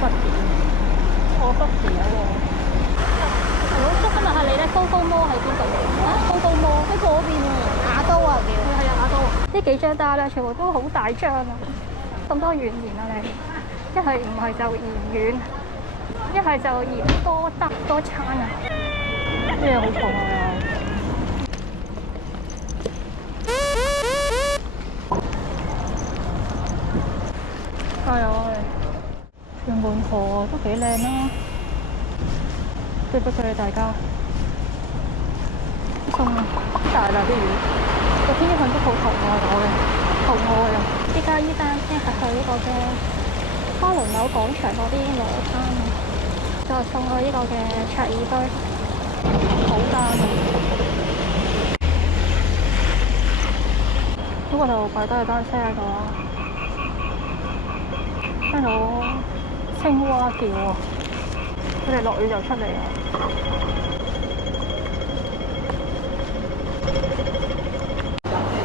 北邊，我北邊嗰個。好，想問下你咧，高高摩喺邊度？高高摩喺嗰邊喎，雅都啊叫。係啊，雅都。呢幾張單咧，全部都好大張啊！咁多怨言啊你，一係唔係就嫌遠，一係就嫌多得多餐啊！咩好重啊又？加油啊！屯門河都幾靚啦，對不對大家？送大啦啲魚，個天氣都好肚餓我嘅，肚餓啊！依家依單先係去呢個嘅花輪樓廣場嗰邊攞單，再送去呢個嘅卓爾居好單啊！嗰個就擺低個單車喺度啊！聽到青蛙叫啊！佢哋落雨就出嚟啊！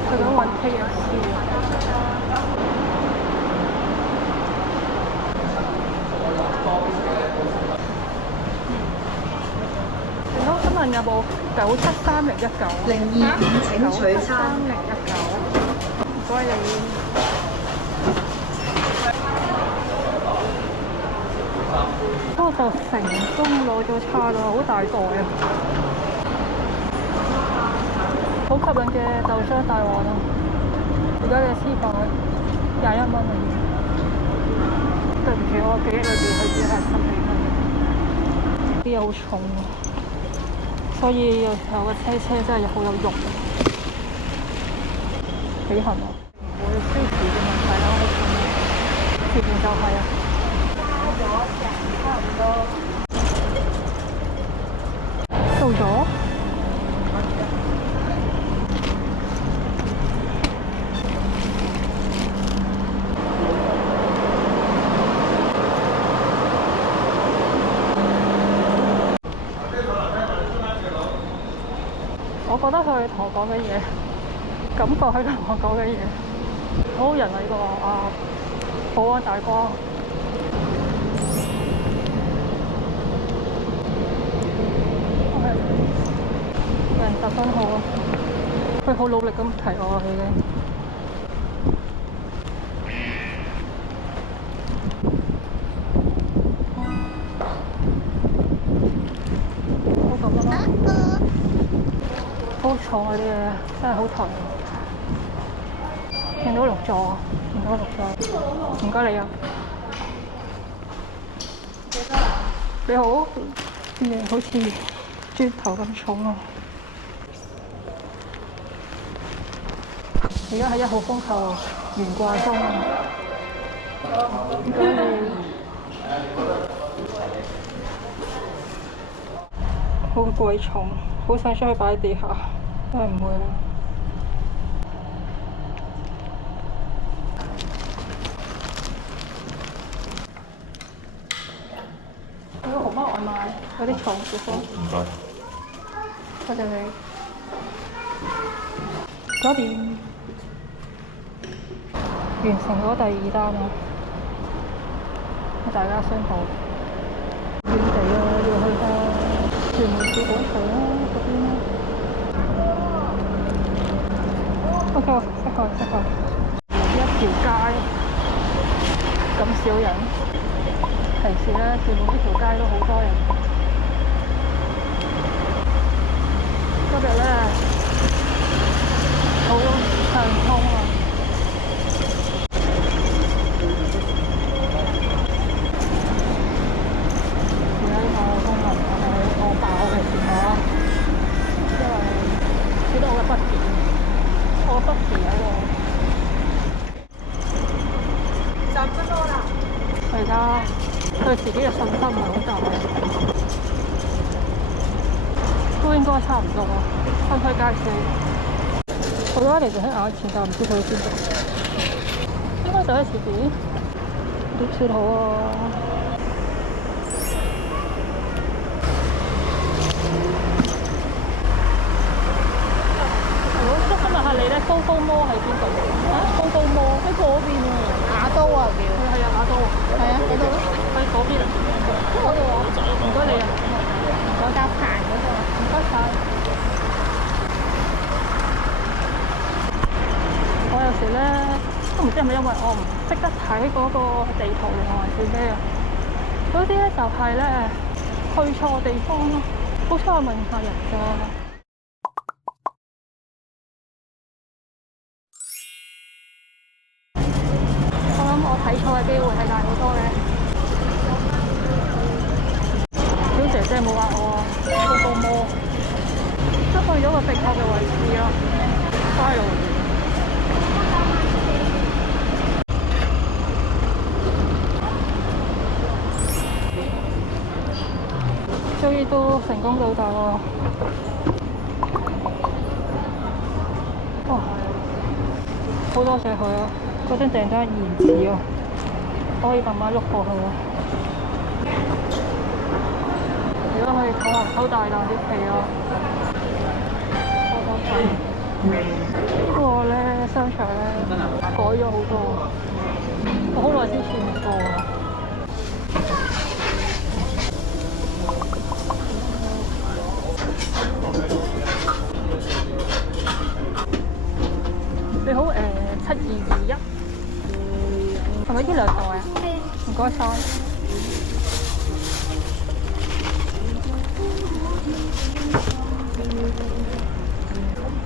佢想揾 KFC 啊！好，請問有冇973019？02請取餐。973019。唔該你。嗰個就成功攞咗餐啦，好大袋啊！好吸引嘅豆漿大王啊！而家嘅私房21蚊啊！對唔住，我記憶裏邊佢只係10幾蚊。啲嘢好重啊，所以有時候個車真係好有肉啊！幾痕啊！唔會消時嘅問題啦，好重啊！前面就係啊！差唔多到咗，我覺得佢同我講嘅嘢，感覺佢同我講嘅嘢，好人啊！呢個保安大哥。人十分好啊！佢好努力咁提我已經。好咁啦，好重啊啲嘢，真係好頹。見到6座，見到6座，唔該你啊！你好，啲嘢好似磚頭咁重啊！而家喺1號風球懸掛中，好貴重，好想將佢擺喺地下，都係唔會啦。有個熊貓外賣，有啲重，小哥。唔該。多謝你。嗰邊。完成咗第2單啦，大家宣佈遠地啊，要去屯門小廣場啦嗰邊啦。OK， 識開。一條街咁少人，平時咧屯門呢條街都好多人。今日咧好暢通啊！我北邊嗰個30多啦。佢而家對自己嘅信心唔係好大，都應該差唔多啊。分開街市，我覺得其實喺眼前，但唔知佢喺邊度。應該就喺前邊，都算好啊。你咧高高摩喺邊度？高高摩喺嗰邊喎，雅都啊叫。係啊，雅都。係啊，喺度咯。喺嗰邊嗰度啊，唔該你啊，嗰架行嗰個，唔該晒。我有時咧都唔知係咪因為我唔識得睇嗰個地圖定還是咩啊？嗰啲咧就係咧去錯地方咯。好彩我問下人咋。我諗我睇錯嘅機會係大好多嘅。小姐姐冇話我啊，高高摸，失去咗個正確嘅位置咯。嘥路。終於都成功到達啦！哇，好多謝佢啊！嗰張訂單延遲啊，我可以慢慢碌過去啊！如果可以唞大啖啲氣啊！呢個咧商場咧改咗好多，我好耐之前嚟過啊！你好，7221，係咪呢兩袋啊？唔該晒。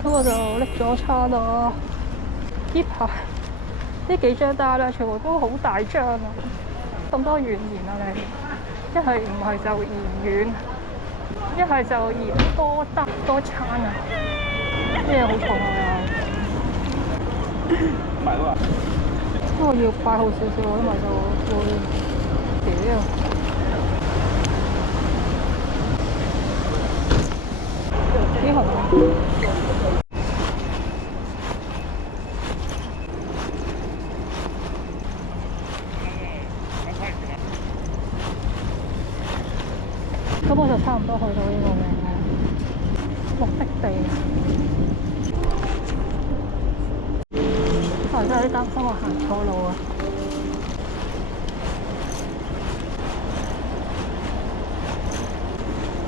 咁我就拎咗餐啦。呢排呢幾張單咧，全部都好大張啊！咁多怨言啊你，一係唔係就嫌遠，一係就嫌多餐啊！咩好重啊？買到啊！因為要快好少少，因為就會幾啊。幾紅啊！咁我就差唔多去到呢個咩目的地。我真係有啲擔心我行錯路啊！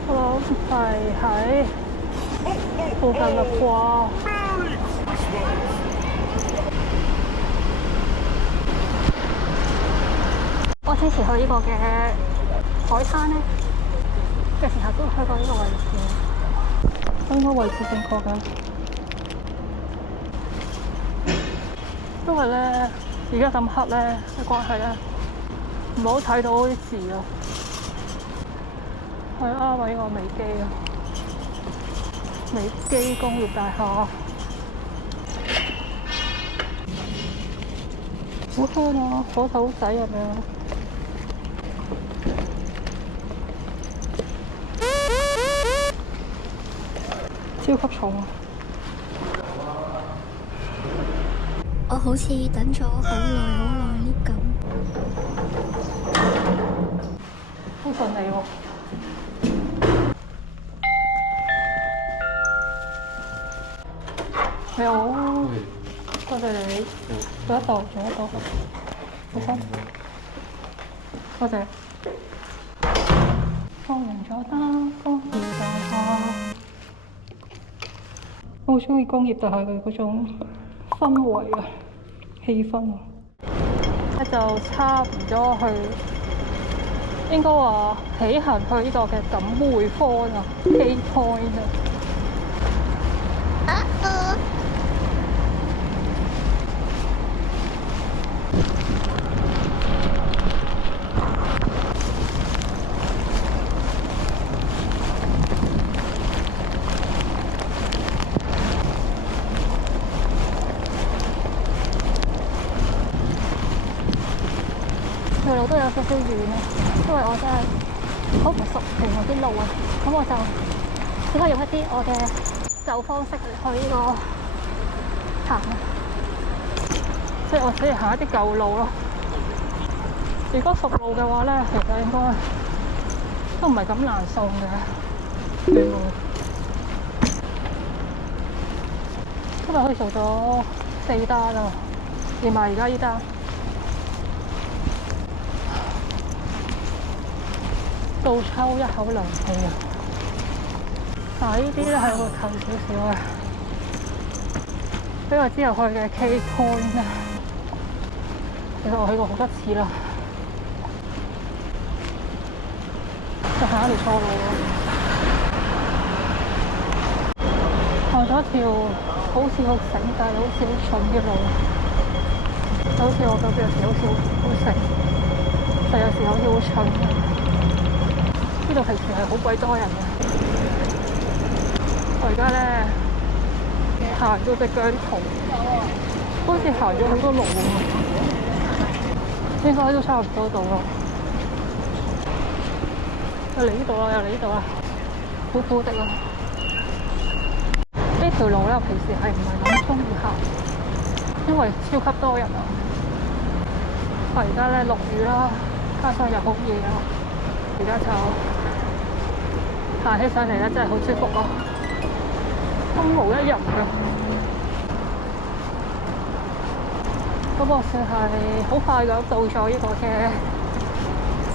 我諗係喺附近啦啩。我之前去呢個嘅海灘咧嘅時候，都去過呢個位置，應該位置正確嘅。因為咧，而家咁黑咧嘅關係咧，唔好睇到啲字啊。係啱啊！呢個美基啊，美基工業大廈，好香啊！火頭仔咁樣，超級重啊！我好似等咗好耐呢咁，好順利喎！你好，多謝你，做一道，好心，多謝。放完咗單，工業大廈，我好中意工業大廈嘅嗰種氛圍啊，氣氛啊，咧就差唔多去，應該話起行去呢個嘅錦匯坊啊 ，K Point 啊。條路都有少少遠啊，因為我真係好唔熟平嗰啲路啊，咁我就只可以用一啲我嘅舊方式去呢個行，即係我只係行一啲舊路咯。如果熟路嘅話咧，其實應該都唔係咁難送嘅。今日可以做咗4單啊，連埋而家呢單。倒抽一口涼氣啊！但係呢啲咧係會近少少嘅，比我之後去嘅 K Point 咧，其實我去過好多次啦，就行一條錯路咯，行咗一條好似好醒，但係好似好蠢嘅路，就好似我嗰邊有時好似好醒，但有時好似好蠢。呢度平時係好鬼多人嘅，我而家咧行到隻腳痛，好似行咗好多路喎，應該都差唔多到咯。又嚟呢度啦，又嚟呢度啦，苦苦的啊！呢條路咧，我平時係唔係咁中意行，因為超級多人啊。但而家咧落雨啦，加上又好夜啊，而家就行起上嚟咧，真係好舒服咯，空無一人嘅。咁我算係好快咁到咗呢個嘅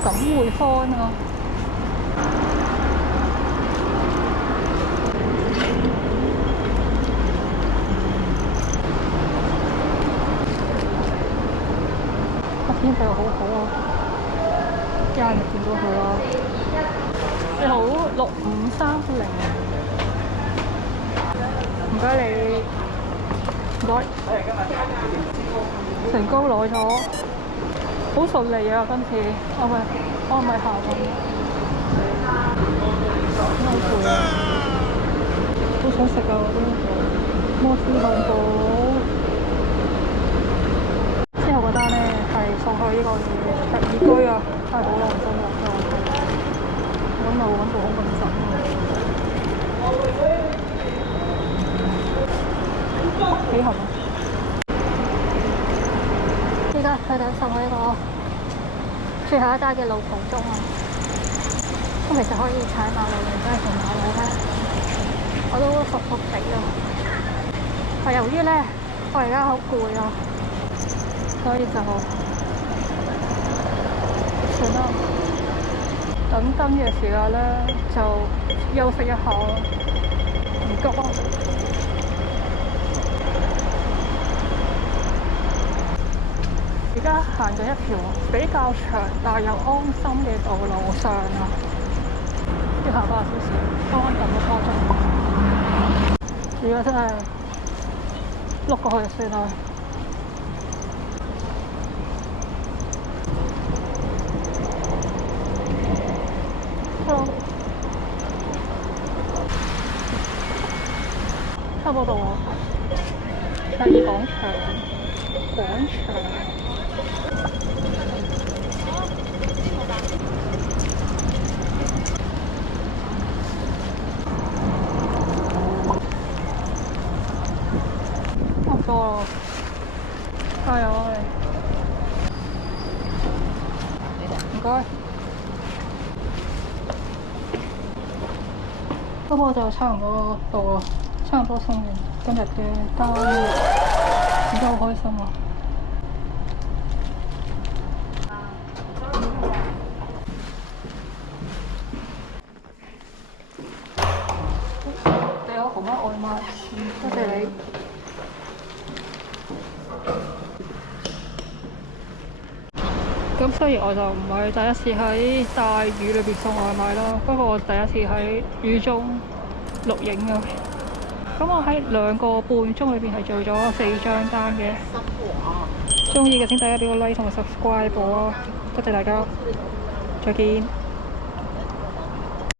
錦匯坊啊！個天氣好好啊，有人見到佢啦。你好，6530，唔該你，唔該。成功攞咗，好順利啊！今次我咪行緊，好攰啊！好想食啊！我都摩斯漢堡。之後嗰單咧係送去呢個卓爾居啊，真係好耐真係。咁又揾到好穩陣喎，幾好啊！依家佢哋送去呢個最後一單嘅路途中啊，咁其實可以踩馬路，定真係行馬路咧？我都服服地啊！但由於咧，我而家好攰啊，所以就算啦。等燈嘅時間咧，就休息一下咯，唔急咯。而家行咗一條比較長但又安心嘅道路上啊，要行8個小時，啱啱等咗多鐘。如果真係碌過去就算啦。Hello， 差唔多到啊！第二廣場，差唔多啦，加油啊你！唔該。咁我就差唔多到啦，差唔多送完今日嘅單，而家好開心啊！你好，紅乜外賣？多謝你。咁雖然我就唔係第一次喺大雨裏邊送外賣啦，不過我第一次喺雨中錄影啊。咁我喺2個半鐘裏邊係做咗4張單嘅。中意嘅請大家俾個 like 同埋 subscribe 我啊！多謝大家，再見。